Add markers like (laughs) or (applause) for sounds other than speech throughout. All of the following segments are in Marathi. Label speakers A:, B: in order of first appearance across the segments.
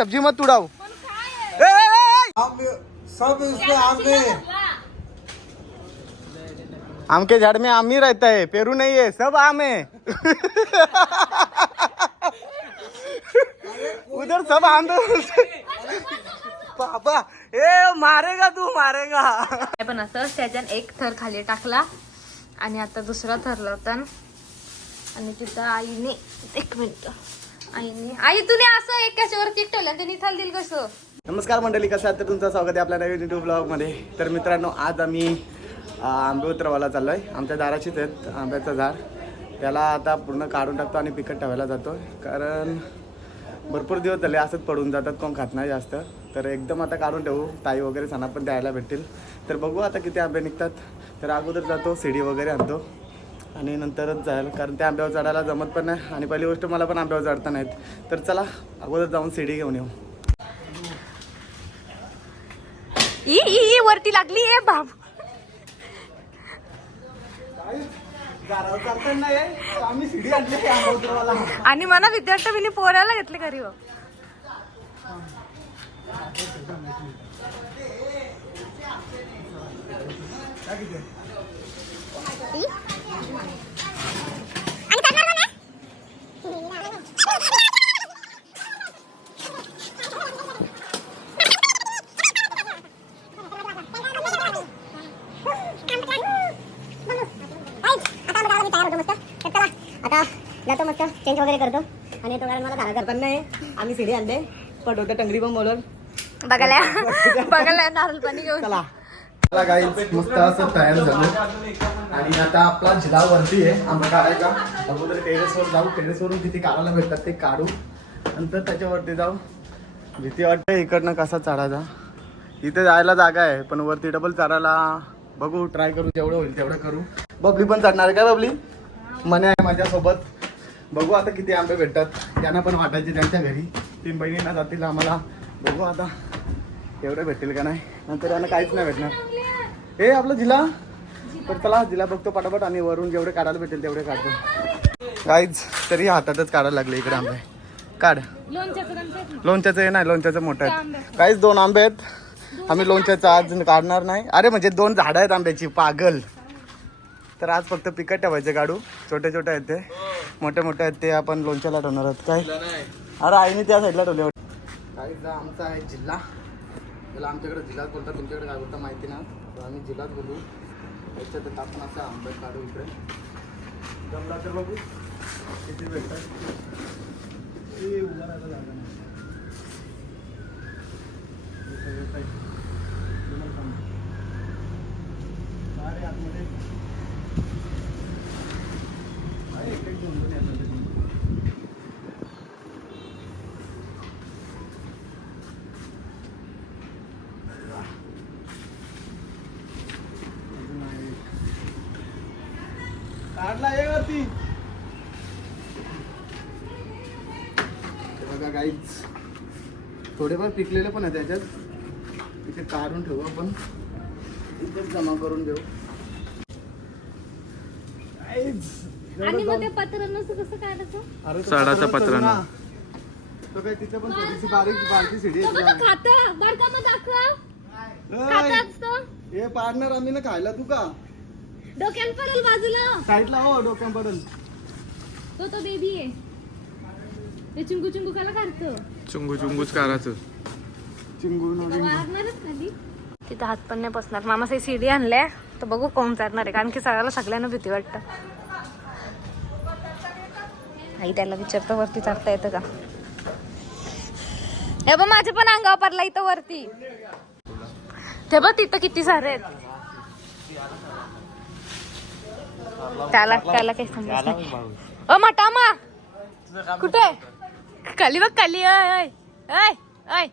A: सब्जी मत तुड़ाओ ए,
B: आम सब इसमें आम पे
A: आम के झाड़ में आम ही रहता है पेरू नहीं है सब आम है। उधर सब आम बाबा ए मारेगा तू मारेगा।
C: पण असं त्याच्यात एक थर खाली टाकला आणि आता दुसरा थर लावता आणि तिथं आईने एक मिनिट आईने. आई तुने असं एकाच्यावरती ठेवलं? त्यांनी निथाल दिल कसं?
A: नमस्कार मंडळी कसं आहात? तर तुमचं स्वागत आहे आपल्या नवीन युट्यूब ब्लॉगमध्ये तर मित्रांनो आज आम्ही आंबे उतरवायला चाललो आहे आमच्या दाराचीच आहेत आंब्याचं झाड. त्याला आता पूर्ण काढून टाकतो आणि पिकट ठेवायला जातो. कारण भरपूर दिवस झाले असंच पडून जातात कोण खात नाही जास्त. तर एकदम आता काढून ठेवू. ताई वगैरे सणा पण द्यायला भेटतील. तर बघू आता किती आंबे निघतात. तर अगोदर जातो शिडी वगैरे आणतो. आणि नंतरच जाईल कारण त्या आंब्यावर चढायला जमत पण नाही आणि पहिली गोष्ट मला पण आंब्यावर चढता नाहीत तर चला अगोदर जाऊन सीडी घेऊन येऊ
C: ई ई ई, वरती लागली ए बाब आणि मला विद्यार्थी मी पोरायला घेतले घरी हो
D: आता जातो मस्त चेंज वगैरे करतो. आणि तो कारण मला घालायचा पण नाही आम्ही सिडी आणले. पण होतं टंगरी पण बोलून
C: बघायला (laughs) बघायला नारळ पाणी घेऊन
A: चला. मस्त असं तयार झालो. आणि आता आपला जिल्हा वरती आहे आंबा काढायचा. अगोदर टेरेसवर जाऊ टेरेसवरून किती काढायला भेटतात ते काढू. नंतर त्याच्यावरती जाऊ. भीती वाटते इकडनं कसा चढायचा. इथे जायला जागा आहे पण वरती डबल चढायला बघू ट्राय करू जेवढं होईल तेवढं करू. बबली पण चढणार आहे का बबली? मने आहे माझ्यासोबत. बघू आता किती आंबे भेटतात. त्यांना पण वाटायचे त्यांच्या घरी. तीन बहिणींना जातील आम्हाला. बघू आता एवढे भेटतील का नाही. नंतर त्यांना काहीच नाही भेटणार. हे आपलं जिल्हा तर चला जिल्हा बघतो पटापट आणि वरून जेवढे काढायला भेटेल तेवढे काढतो. काहीच तरी हातातच काढायला लागले इकडे आंबे. काढ. लोणच्याचं हे नाही लोणच्याचं मोठं आहेत काहीच दोन आंबे आहेत. आम्ही लोणच्याचं आज काढणार नाही. अरे म्हणजे दोन झाडं आहेत आंब्याची. पागल. तर आज फक्त पिकट ठेवायचे काढू छोटे छोटे आहेत ते. मोठे मोठे आहेत ते आपण लोणच्याला ठेवणार आहोत. काय? अरे आईने त्या साईडला ठेवले काही आमचा आहे जिल्हा. त्याला आमच्याकडे जिल्हाच बोलतात तुमच्याकडे काय बोलतात माहिती ना तर आम्ही जिल्हाच बोलू. त्याच्यात आपण असं आंबे काढू इकडे. जमला तर बघू. किती भेटतात ए, उभा राहायला जागा नाही. इथे येत आहे. तुम्हाला सांगतो. अरे आतमध्ये आहे, इकडे दोन दोन येतात ते. अजून आहे एक. काढला आहे वरती हे बघा काहीच थोडेफार पिकलेले पण आहे त्याच्यात. इथे काढून ठेवू आपण. इथेच जमा करून घेऊ.
C: आणि मग ते पत्र नसतं कसं काढायचं?
A: अरे तो
E: झाडाचं
A: पत्रावर
E: पत्र
A: ठेवू
E: ना.
A: तो काय तिथे पण थोडीशी बारीक बारकी सिडी
C: तो कसं खातं. बारका मग दाखव
A: हे पार्टनर आम्ही ना खायला तू का?
C: डोक्याला पडेल बाजूला.
A: साईडला हो डोक्यापर्यंत
C: तो तो बेबी आहे. ते चिंगू चिंगू खायला काढतो
E: चुंगू चुंगूच करायचं.
A: चिंगून वगैरे
C: मारणारच खाली तिथं हात पण नाही बसणार. मामा से सीडी आणल्या तर बघू कोण चढणार आहे. कारण की सगळ्याला सगळ्यांना भीती वाटतं. आई त्याला विचारतो वरती चढता येतं का? हे बघ माझ्या पण अंगावर पडला इथं वरती. ते बघ तिथं किती सारे आहेत. त्याला त्याला काही समजत नाही. अ मटामा! कुठे खाली बघ खाली. अय अय अय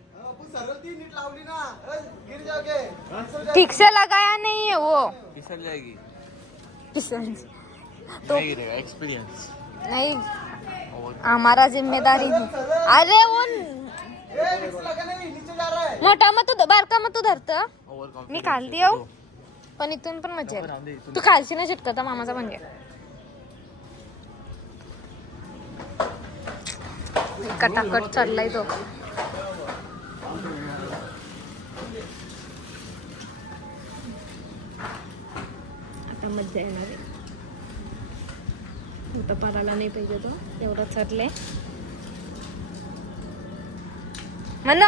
C: ठीक से लगाया नहीं है वो.
E: फिसल जाएगी
C: फिसल तो
E: एक्सपीरियंस
C: नहीं. हमारा जिम्मेदारी अरे वो मोठा मग तू बारका मग तू धरत मी खालती येऊ पण इथून पण मजा येईल तू खालची नाही चिटकत मामाचा म्हणजे कटाकट चाललाय तो. आता मज्जा येणार आहे. आता पराला नाही पाहिजे तो एवढं चरले म्हण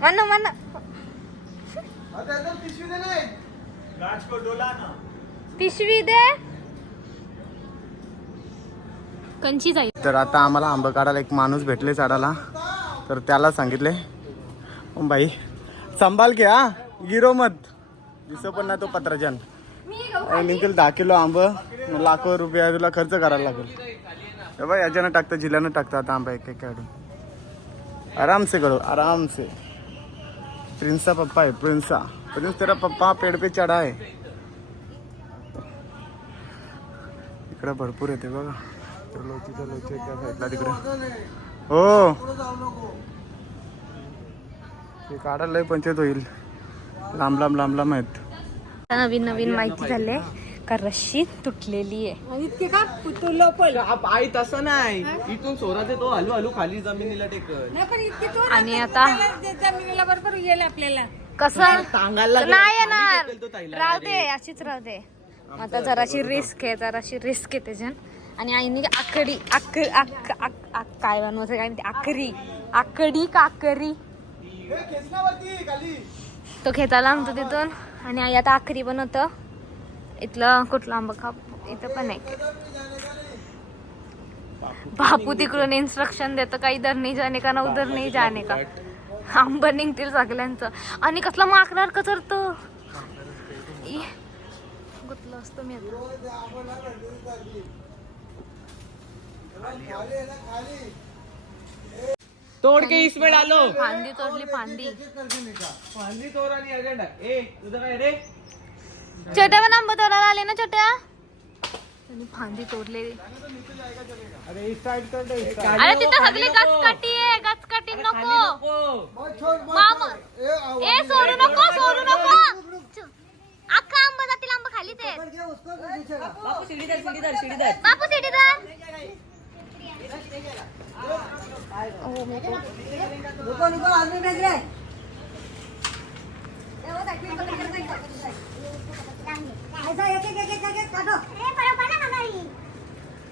C: म्हण म्हण पिशवी दे. कंची जाईल.
A: तर आता आम्हाला आंबा काढायला एक माणूस भेटले झाडाला तर त्याला सांगितले. बाई संभाल के हा? गिरो मत दिसो पण नाही तो पत्राजन. निघेल दहा किलो आंब लाखो रुपया तुला खर्च करायला लागेल. बाई याच्यानं टाकतं जिल्ह्यानं टाकतं आता आंबा एक एक काढून. आराम से करो आराम से पप्पा आहे प्रिन्सा प्रिन्स तेरा पप्पा पेड़ पे चढा आहे. इकडं भरपूर येते बघा. तर लोचीच्या लोची त्या साईडला तिकडे हो ते काढायला लय पंचायत होईल. लांब लांब लांब लांब आहेत.
C: नवीन नवीन माहिती झाले का रशी तुटलेली आहे.
D: इतके का? तुटलो पण
B: आई तसं नाही. इथून सोराचे तो हलू हलू खाली जमिनीला टेकल.
C: आणि आता
D: जमिनीला बरोबर गेले आपल्याला.
C: कसं? नाही येणार. राहू दे अशीच राहू दे. आता जराशी रिस्क आहे जराशी रिस्क आहे त्याच्यात. आणि आईने आकडी आक आक आक- काय बनवायचं काय म्हणते आकरी. आकडी का आकरी तो खेचायला आणतो तिथून. आणि आई आता आखरी बनवतं. इथलं कुठलं आंबा खा इथं पण आहे. बापू तिकडून इन्स्ट्रक्शन देतं का इधर नाही जाणे का ना उधर नाही जाणे का? आंब निघतील सगळ्यांचं. आणि कसला माकणार कचरत गुतलं असतं मी आता.
B: तोड़ के इसमें डालो।
C: फांदी तोडली फांदी।
B: फांदी तोड़ आणि एजंडा ए तुझं काय रे?
C: छोट्या पण आंबा तोडायला आले ना छोट्या त्यांनी फांदी तोडलेली
B: अरे इस साइड कर दे इस side.
C: अरे तिथं सगळी गचकाटी आहे गचकाटी नको. मामा. ए सोडू नको सोडू नको. अख्खा आंबा जातील आंबा खालीच आहे
D: बापू शिडीदार शिडीदार शिडीदार.
C: बापू सिटीदार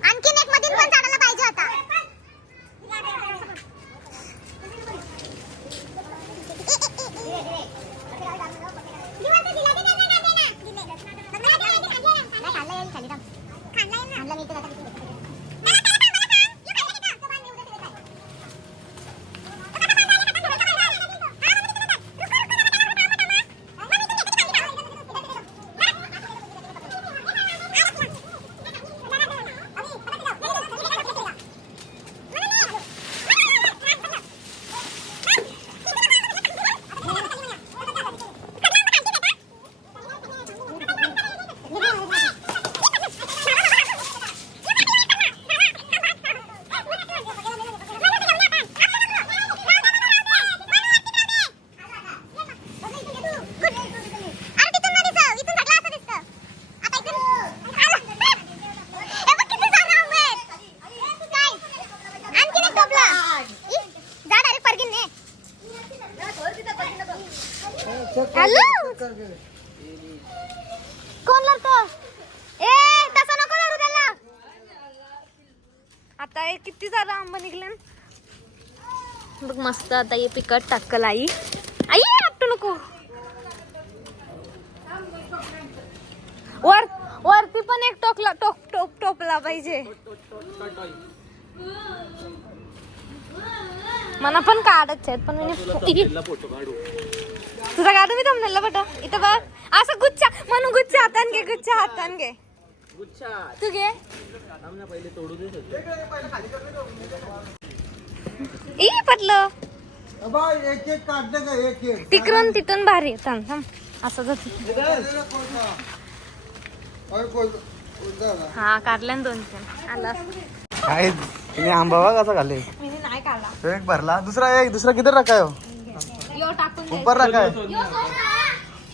C: आणखीन एक मधील पण झाडाला पाहिजे होता हॅलो कोण लढतो ए तसं नको लढू त्याला आता हे किती सारा आंबा निघले बघ मस्त आता हे पिकट टाकल आई. आई आपटू नको. वर वरती पण एक टोकला टोप टोप टोपला पाहिजे. मला पण काढायचे आहेत पण मी तुझा काढू मी थांबलेला बटा इथं बघ. असं गुच्छा म्हणून गुच्छा हातान घे गुच्छा हातान घे. तू घे. ई पटलं.
B: अबा एक एक काटने का एक एक.
C: तिकडून तिथून भारी. आहे. थांब थांब. असं जात हा काढल्या ना दोन तीन आला.
A: काय? तुम्ही आंबा बघ कसा घाले
C: मी नाही काढला
A: तो एक भरला. दुसरा एक दुसरा किधर रखा हो
C: यो टाकून
A: ऊपर रखा है
C: यो सोड ना.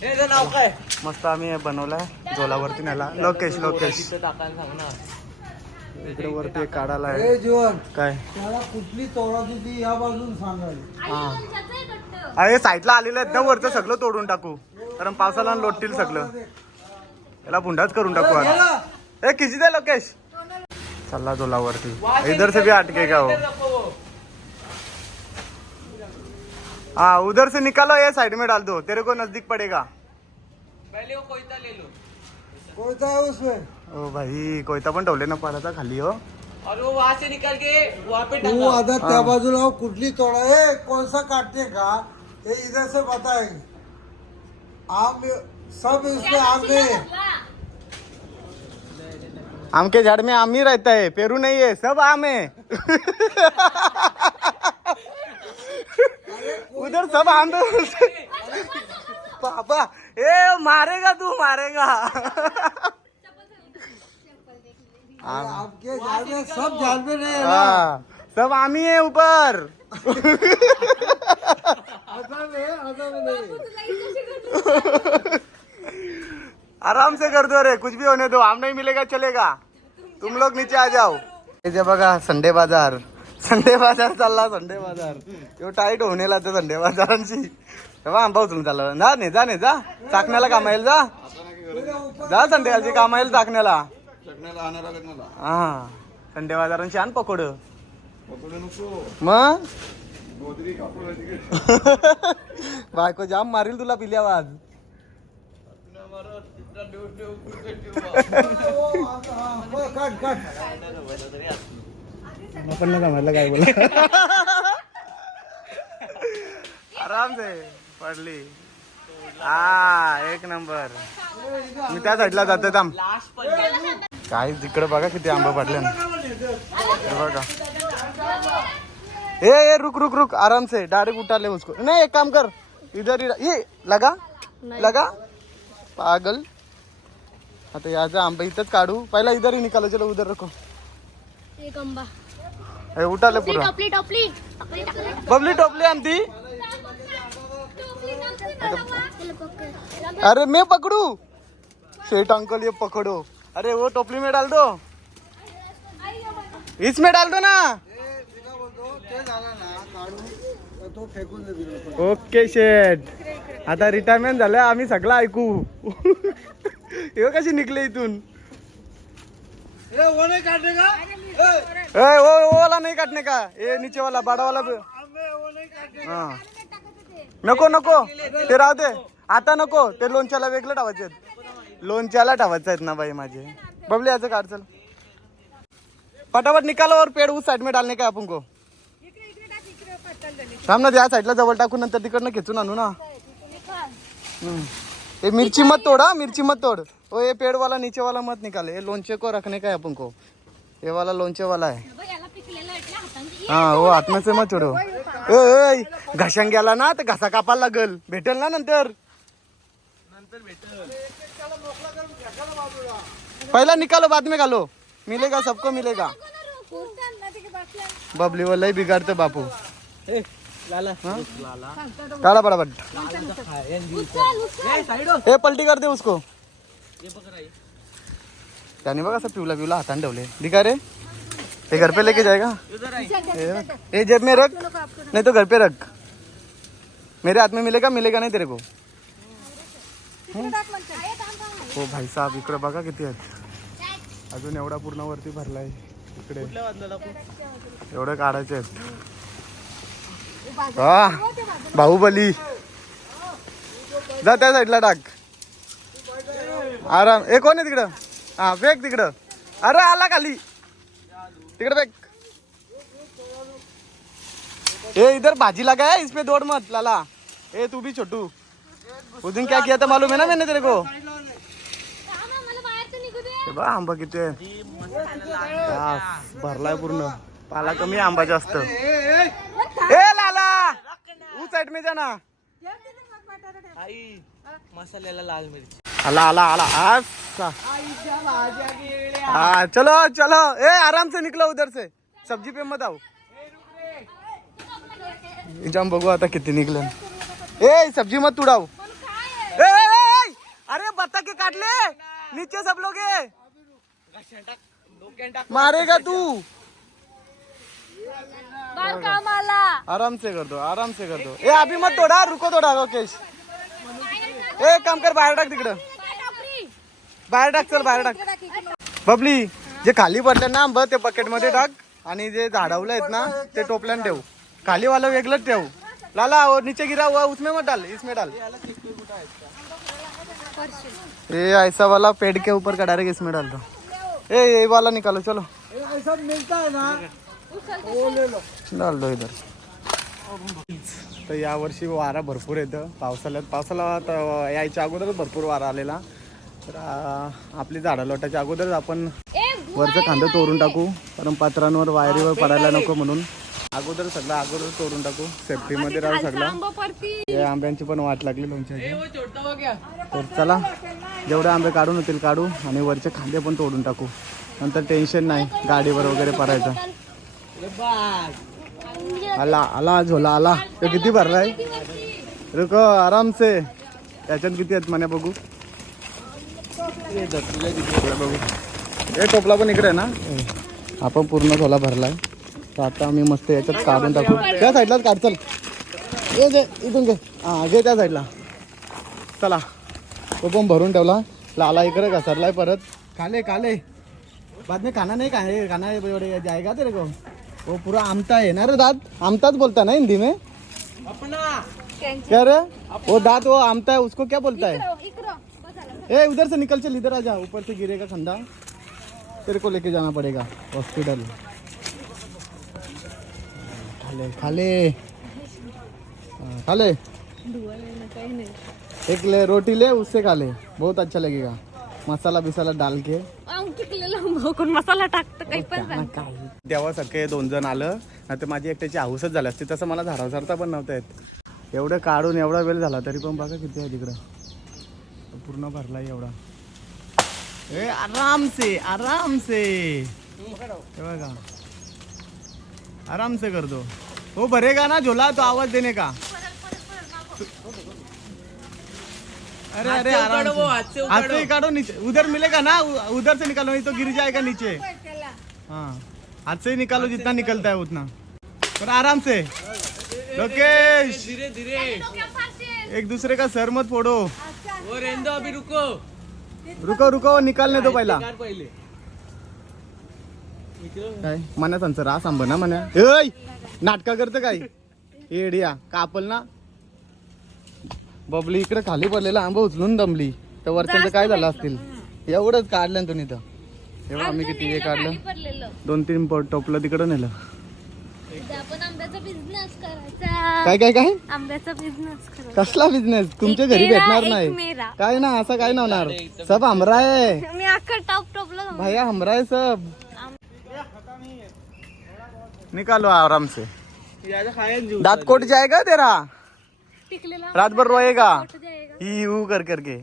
B: हे नाव काय?
A: मस्त आम्ही बनवलाय. झोलावरती नेला. लोकेश लोकेश. इकडे वरती एक काढायला आहे.
B: जीवन
A: काय?
B: त्याला कुठली तोडा तुझी या बाजून
A: हा.
C: घट्ट.
A: अरे साईडला आलेलं आहेत ना वरचं सगळं तोडून टाकू. कारण पावसाला लोटतील सगळं. याला बुंडाच करून टाकू आज. ए किती दे लोकेश? चला तो वरती. इधर से भी अटके का हो? हाँ उधर से निकालो ये साइड में डाल दो. तेरे को नजदीक पड़ेगा.
B: पहले वो कोयता ले लो
F: कोयता है उसमें.
A: ओ भाई कोयता पण ठेवले ना पराचा खाली हो.
B: और वो वहां से निकाल के वहाँ पे
F: तू
B: टांगा
F: आधा त्या बाजूला हो, कुठली तोडा है कौन सा काटने का? ये इधर से बताएंगे आम सब इसमें आम है.
A: आम के झाड़ में आम ही रहता है पेरू नहीं है सब आम है. उधर सब आम है. पापा ए मारेगा तू मारेगा.
F: आपके में सब में नहीं है ना
A: हाँ, सब आम ही है ऊपर
F: आधा में है आधा में नहीं. है
A: आराम से कर दो रे कुछ भी होने दो. आम नहीं मिलेगा चलेगा. तुम लोग नीचे आ जाओ. इथे बघा संडे बाजार. संडे बाजार चालला संडे बाजार. तो टाईट होऊन येला त्या संडे बाजारांची. तेव्हा आंबा उचलून चालला. जा ने जा ने जा. चाकण्याला कामा येईल जा जा कामा येईल चाकण्याला. हा संडे बाजारांची आण पकोड. मग (laughs) बायको जाम मारील तुला पिल्या वाज
F: हो, काट काट
A: आपण नाही समजलं काय बोला आराम से पडली. हा एक नंबर. मी त्या साईडला जातो थांब. काय तिकडे बघा किती आंबा पडले. बघा. ए ए रुक रुक रुक आराम से डायरेक्ट उठा ले उसको. नहीं एक काम कर. इधर ही ये लगा. लगा. पागल. आता याचा आंबा इथंच काढू. पहिला इधर ही निकालो चलो उधर रखो.
C: एक आंबा.
A: ए, उठा ले पुरा
C: टोपली टोपली.
A: बबली टोपली
C: टोपली
A: अरे मैं पकड़ू. शेठ अंकल ये पकड़ो. अरे वो टोपली में डाल दो। इसमें डाल दो ना. ओके शेठ. आता रिटायरमेंट झालं आम्ही सगळं ऐकू. हे कशी निघले इथून?
F: वो नहीं काटने का? ए,
A: वो वो वाला नहीं काटने का? ये नीचे वाला बड़ा वाला भी-
F: आंबे वो नहीं काटने
A: हा. नको नको. ते राहू दे. आता नको. ते लोणच्याला वेगळं टावायचे लोणच्याला टावायचं आहेत ना बाई माझे. बबली याचं काढ चल. पटापट निकालो और पेड़ उस साइड में डालणे काय आपण को? थांब ना त्या साईडला जवळ टाकून नंतर तिकडनं खेचून आणू ना. हम्म. ये मिर्ची मत तोड़ हा मिर्ची मत तोड़. ओ ये पेड़ वाला नीचे वाला मत निकाले. ये लोणचे को रखने का है अपन को? ये वाला लोणचे वाला है हा हो हात में से मत छोडो ए गेला ना तर घसा कापायला लागल. भेटेल ना नंतर? नंतर भेटेल. पहिला निकालो बाद में घालो मिलेगा सबको मिलेगा। बबली वाला ही बिगाड़ते बापू। काला बराबर ए पलटी कर दे उसको। त्याने बघा असं पिवला पिवला हाताने ठेवले दिखा रे। ते घर पे लेके जाएगा। ए जेब में रख। नहीं तो घर पे रख। मेरे हाथ में मिलेगा मिलेगा नहीं तेरे को। हम्म? हो भाई साहब इकडे बघा किती आहेत अजून एवढा पूर्ण वरती भरलाय. इकडे. एवढं काढायचे हा बाहुबली. जा त्या साईडला टाक. आराम. ए कोण आहे तिकडं? हा फेक तिकडं. अरे आला खाली. तिकडे फेक. ए इधर भाजी लगा है इसपे दौड़ मत लाला. ए तू भी छोटू. उस दिन क्या किया था मालूम है ना मैंने तेरे को? हे बघ आंबा किती आहे. हा, भरलाय पूर्ण. पाला कमी आंबा जास्त. ए लाला! साइड में जाना
B: आई मसाल्याला लाल मिरची.
A: आला आला आला. अच्छा हाँ चलो चलो. ए आराम से निकलो उधर से सब्जी पे मत आओ. जाम बघू आता किती निकले. ए सब्जी मत तुड़ाओ ए, ए, ए, ए, अरे बत्ता के काट ले नीचे सब लोग है। मारेगा तू। आराम से कर दो आराम से कर दो। ए अभी मत तोडा रुको तोडा लोकेश ए काम कर बाहेर टाक तिकडं। बाहेर टाक चल बाहेर टाक बबली जे खाली पडले ना आंब ते बकेटमध्ये टाक आणि जे झाडावलं आहेत ना ते टोपल्यान ठेव. खाली वाला वेगळंच ठेव. लाला वो नीचे गिरा हुआ उसमें मत डाल इसमें डाल. ए ऐसा वाला पेड़ के ऊपर का डायरेक्ट इसमें डाल दो। ए ये वाला निकालो चलो।
F: ऐसा मिलता है ना
A: डाल दो इधर। तर यावर्षी वारा भरपूर येतं. पावसाळ्यात पावसाळा तर यायच्या अगोदरच भरपूर वारा आलेला. तर आपली झाडं लोटायच्या अगोदरच आपण वरचं खांदं तोडून टाकू. कारण पात्रांवर वायरीवर पडायला नको म्हणून. अगोदर सगळं अगोदर तोडून टाकू. सेफ्टीमध्ये राहू सगळं. आंब्यांची पण वाट लागली लोणच्याची. तर चला. जेवढे आंबे काढून होतील काढू आणि वरचे खांदे पण तोडून टाकू. नंतर टेन्शन नाही गाडीवर वगैरे भरायचं आला आला झोला आला. तो किती भरलाय? रुको आराम से त्याच्यात किती आहेत म्हणे बघू. बघू हे टोपला पण इकडे आहे ना? आपण पूर्ण झोला भरलाय. तर आता आम्ही मस्त याच्यात काढून टाकू. त्या साईडलाच काढ चल. ये दे इथून घे. हा घे त्या साईडला चला. तो पण भरून ठेवला. लाला इकडे घसरलाय परत. काले काले. बाद में खाना नहीं खाए खाना बड़े जाएगा तेरे को वो पूरा आमता है ना रे दांत? आमताच बोलता ना हिंदी में क्या रे? वो दांत वो आमता है उसको क्या बोलता है ए उधर से निकल चल इधर आ जा. ऊपर से गिरेगा खंदा तेरे को लेके जाना पड़ेगा हॉस्पिटल खाले खाले. खाले. एक ले रोटी ले उससे खा ले। बहुत अच्छा लगेगा। मसाला बिसाला डाल के।
C: आंबा मसाला टाकतं काही पण सांग.
A: तेव्हा सगळे दोन जण आलं. नाही तर माझी एकट्याची हाऊसच झाली असती. तसं मला झाडा झाडता पण नव्हतं येत. एवढं काढून एवढा वेळ झाला तरी पण बघा किती आहे तिकडं. पूर्ण भरलाय एवढा. ए आराम से आराम से हे बघा. आराम से कर दो भरेगा ना झोला तो आवाज देने का? अरे अरे आराम से हाथ से. ही काटो नीचे उधर मिलेगा ना? उ- उधर से निकालो नहीं तो गिर जाएगा नीचे। हाँ हाथ से ही निकालो जितना निकलता है उतना। पर आराम से। लोकेश!
B: धीरे धीरे।
A: एक दूसरे का सर मत फोड़ो।
B: वो अभी रुको।
A: रुको रुको निकालने दो पहिला। काय? मनात रास आंब ना मना नाटका करतं काय? एडिया कापल ना? बबली इकडे खाली पडलेला आंबा उचलून दमली. तर वरच्याचं काय झालं असतील? एवढंच काढलं तुम्ही तर तेव्हा आम्ही किती हे काढलं? दोन तीन पोट टोपलं तिकडं नेलं.
C: उद्या आपण आंब्याचा बिझनेस करायचा.
A: काय काय काय?
C: आंब्याचा बिझनेस करायचा.
A: कसला बिझनेस तुमच्या घरी भेटणार नाही. काय ना असं काय नवणार सब हमरा आहे.
C: मी अख्खा टॉप टॉपला जाऊन-
A: भैया हमरा है सब. निकालो आराम से दांत कोट जाएगा तेरा? रात भर रोएगा? यू कर करके.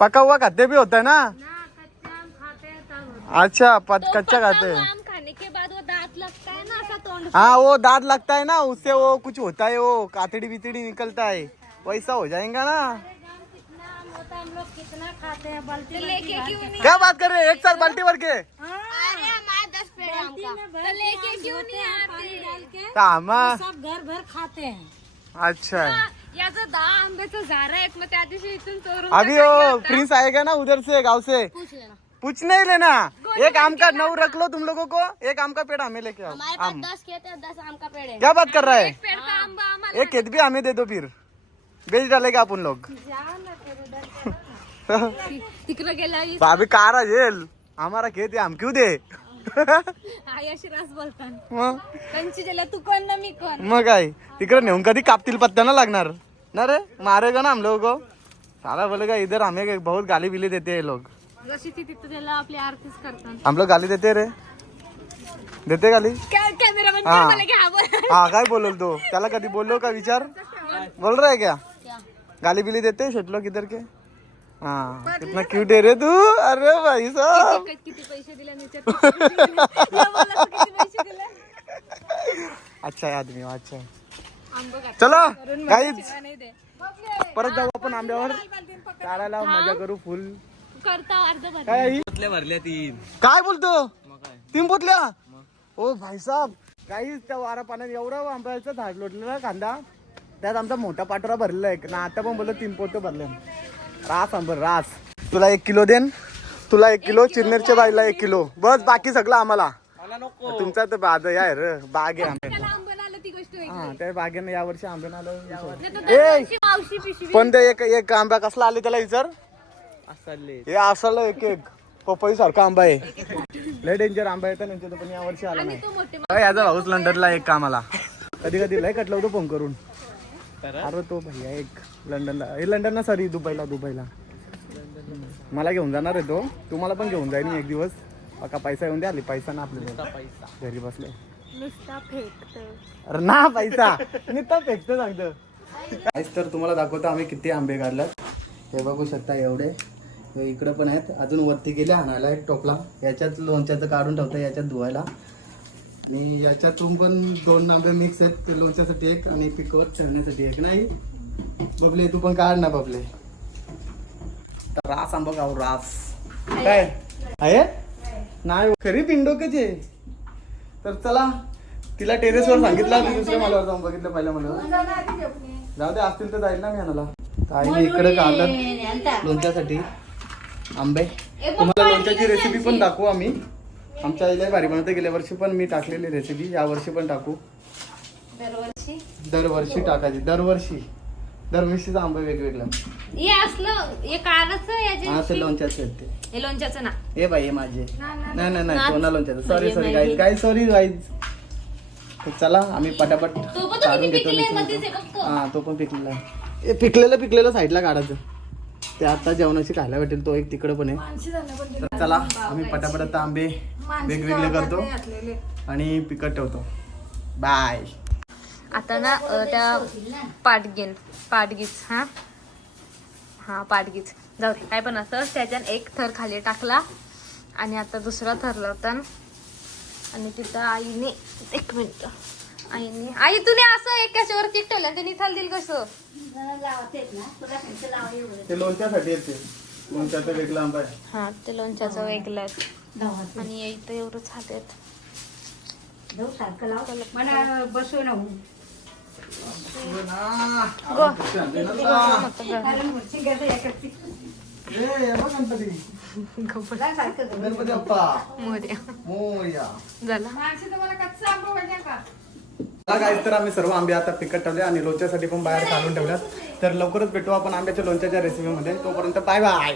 A: पका हुआ खाते भी होता है ना?
C: ना, कच्चा आम खाते हैं तब होता है।
A: अच्छा पत,
C: तो
A: कच्चा खाते हैं।
C: आम खाने के बाद वो दांत लगता है ना ऐसा तोंड
A: हाँ वो दांत लगता है ना उससे वो कुछ होता है वो कातड़ी बितड़ी निकलता है। वैसा हो जाएगा ना?
C: कितना आम होता है हम लोग कितना खाते हैं बाल्टी क्यों नहीं?
A: क्या बात कर रहे हैं? एक साथ बाल्टी भर के
C: अरे हमारे दस पेड़ आम का। तो लेके क्यों नहीं आते?
A: कामा
D: सब घर भर खाते हैं।
A: अच्छा। है
C: याचं दहा आंब्याचं झाड आहेत मग त्या दिवशी इथून चोरून
A: अभी वो प्रिंस आएगा ना उधर से गाँव से।
C: पूछ लेना।
A: कुछ नहीं लेना। एक आम का नौ रख। लो तुम लोगों को। एक आम का पेड़ हमें लेके आओ।
C: हमारे पास
A: आम।
C: दस खेत है दस आम का पेड़ है।
A: क्या बात कर रहा है?
C: पेड़ का आंबा
A: एक खेत भी हमें दे दो फिर। बेच डालेगा अपन लोग।
C: तिकडे गेला (laughs)
A: भाभी कार येल हमारा खेत है हम क्यों दे?
C: रास बोलतात
A: मग?
C: कंची गेला तू कोण ना मी कोण.
A: मग काय तिकडे नेऊन कधी कापतील पत्त्यानं लागणार? ना रे? मारेगा ना हम लोगों को साला बोलेगा इधर हमें बहुत गाली बिली देते हैं ये लोग
C: जशी ती तिथं त्याला आपली आरतीच करतात
A: हम लोग गाली देते रे. देते गाली? हा.
C: मला घ्या बोल.
A: हा काय बोलल तो? त्याला कधी बोललो का विचार? बोल रहा है क्या? गाली बिली देते शेट लोग इधर के? हाँ कितना क्यूट है रे तू. अरे भाई साहब
C: किती पैसे दिले नीचे या बोला तू किती पैसे दिले?
A: अच्छा आदमी अच्छा. चलो गाईज
C: नाही दे.
A: परत जाऊ आपण आंब्यावर. काढायला मजा करू फुल
C: करता अर्ध भर
A: काय?
B: भरल्या तीन.
A: काय बोलतो?
B: मग काय?
A: तीन पोतल्या? ओ भाई साहब काही त्या वारा पाण्यात एवढा आंब्याचं झाड लोटलेला कांदा. त्यात आमचा मोठा पाटोरा भरलेला आहे. ना आता पण बोललो तीन पोते भरले. रास आंबर रास. तुला एक किलो देन. तुला एक किलो चिरनेरच्या बाईला एक किलो. बस बाकी सगळं आम्हाला. तुमचा तर बाग आहे रे. बाग आहे आंब्याचा हा त्या बागेनं यावर्षी आंबे आलं. पण ते एक एक आंबा कसला आले त्याला विचार. हे असलं एक एक. पपई सारखा आंबा आहे. लय डेंजर आंबा येतो ना पण या वर्षी आला नाही. अरे, याचा भाऊच लंडनला एक कामाला. कधी कधी लय कटलं होतं फोन करून. अरे तो भैया एक लंडनला हे लंडनला सॉरी दुबईला दुबईला. मला घेऊन जाणार आहे तो. तुम्हाला पण घेऊन जाईन मी एक दिवस. पक्का पैसा येऊन द्या आली पैसा ना आपल्याला.
B: पैसा.
A: घरी बसले.
C: नुसता फेकत.
A: अरे ना पैसा. नुसता फेकतो सांगतो. काहीच तर तुम्हाला दाखवतो आम्ही किती आंबे काढल्यात. हे बघू शकता एवढे. हे इकडे पण आहेत. अजून वरती गेले आणायला एक टोपला. याच्यात लोणच्याचं काढून ठेवतं याच्यात धुवायला. आणि याच्यातून पण दोन आंबे मिक्स आहेत. ते लोणच्यासाठी एक आणि पिकवत ठेवण्यासाठी एक. नाही बबले तू पण काढ ना बबले. तर रास आंबा खाऊ रास. काय? आहे? नाही खरी पिंडोकच तर चला तिला टेरेसवर सांगितलं मी दुसऱ्या मालावर जाऊन बघितलं पहिल्या मला जाऊ दे असतील तर जाईल ना मी आणायला तर आईने इकडे काढलं लोणच्यासाठी. आंबे. तुम्हाला लोणच्याची रेसिपी पण दाखवू आम्ही. आमच्या आईला भारी बनवते गेल्या वर्षी पण मी टाकलेली रेसिपी या वर्षी पण टाकू.
C: दरवर्षी?
A: दरवर्षी टाकायची. दरवर्षी. दरवर्षीचा आंबे वेगवेगळा.
C: हे असलं हे काळच
A: हा ते लोणच्याचे आहेत ते.
C: हे लोणच्याचं ना.
A: हे बाई हे माझे. नाही नाही नाही
C: नाच.
A: सोना लोणच्याचं. Sorry sorry. गाईज काय सॉरी गाईज चला आम्ही पटापट
C: तो पण तो
A: काढून घेतो
C: पिकले
A: निसून
C: मध्येच
A: घेतो.
C: आहे बघ तो.
A: हा तो पण पिकलेला आहे. ए, पिकलेलं पिकलेलं साईडला काढायचं. ते आता जेवणाची खायला भेटेल तो एक तिकडं पण आहे. तर चला आम्ही पटापट आता आंबे वेगवेगळे करतो. आणि पिकट ठेवतो. बाय
C: आता ना त्या पाटगीन पाटगीच हा? हा पाटगीच. जाऊ दे काय पण असं त्याच्यात एक थर खाली टाकला आणि आता दुसरा थर लावता आणि तिथं आईने एक मिनिट. आईने आई तुम्ही असं एकाच्या वरती ठेवलं ते निथाल दिल कसं?
A: ते लोणच्यासाठी येते. लोणच्याचं वेगळं आंबा
C: हा ते लोणच्याचं वेगळं आहे. आणि इथं एवढंच
A: हे. बाप्पा.
C: मोर्या.
A: मोरया.
C: झाला.
A: हा तर आम्ही सर्व आंबे आता पिकट ठेवले आणि लोणच्यासाठी पण बाहेर काढून ठेवल्यात. तर लवकरच भेटू आपण आंब्याच्या लोणच्याच्या रेसिपीमध्ये तोपर्यंत बाय बाय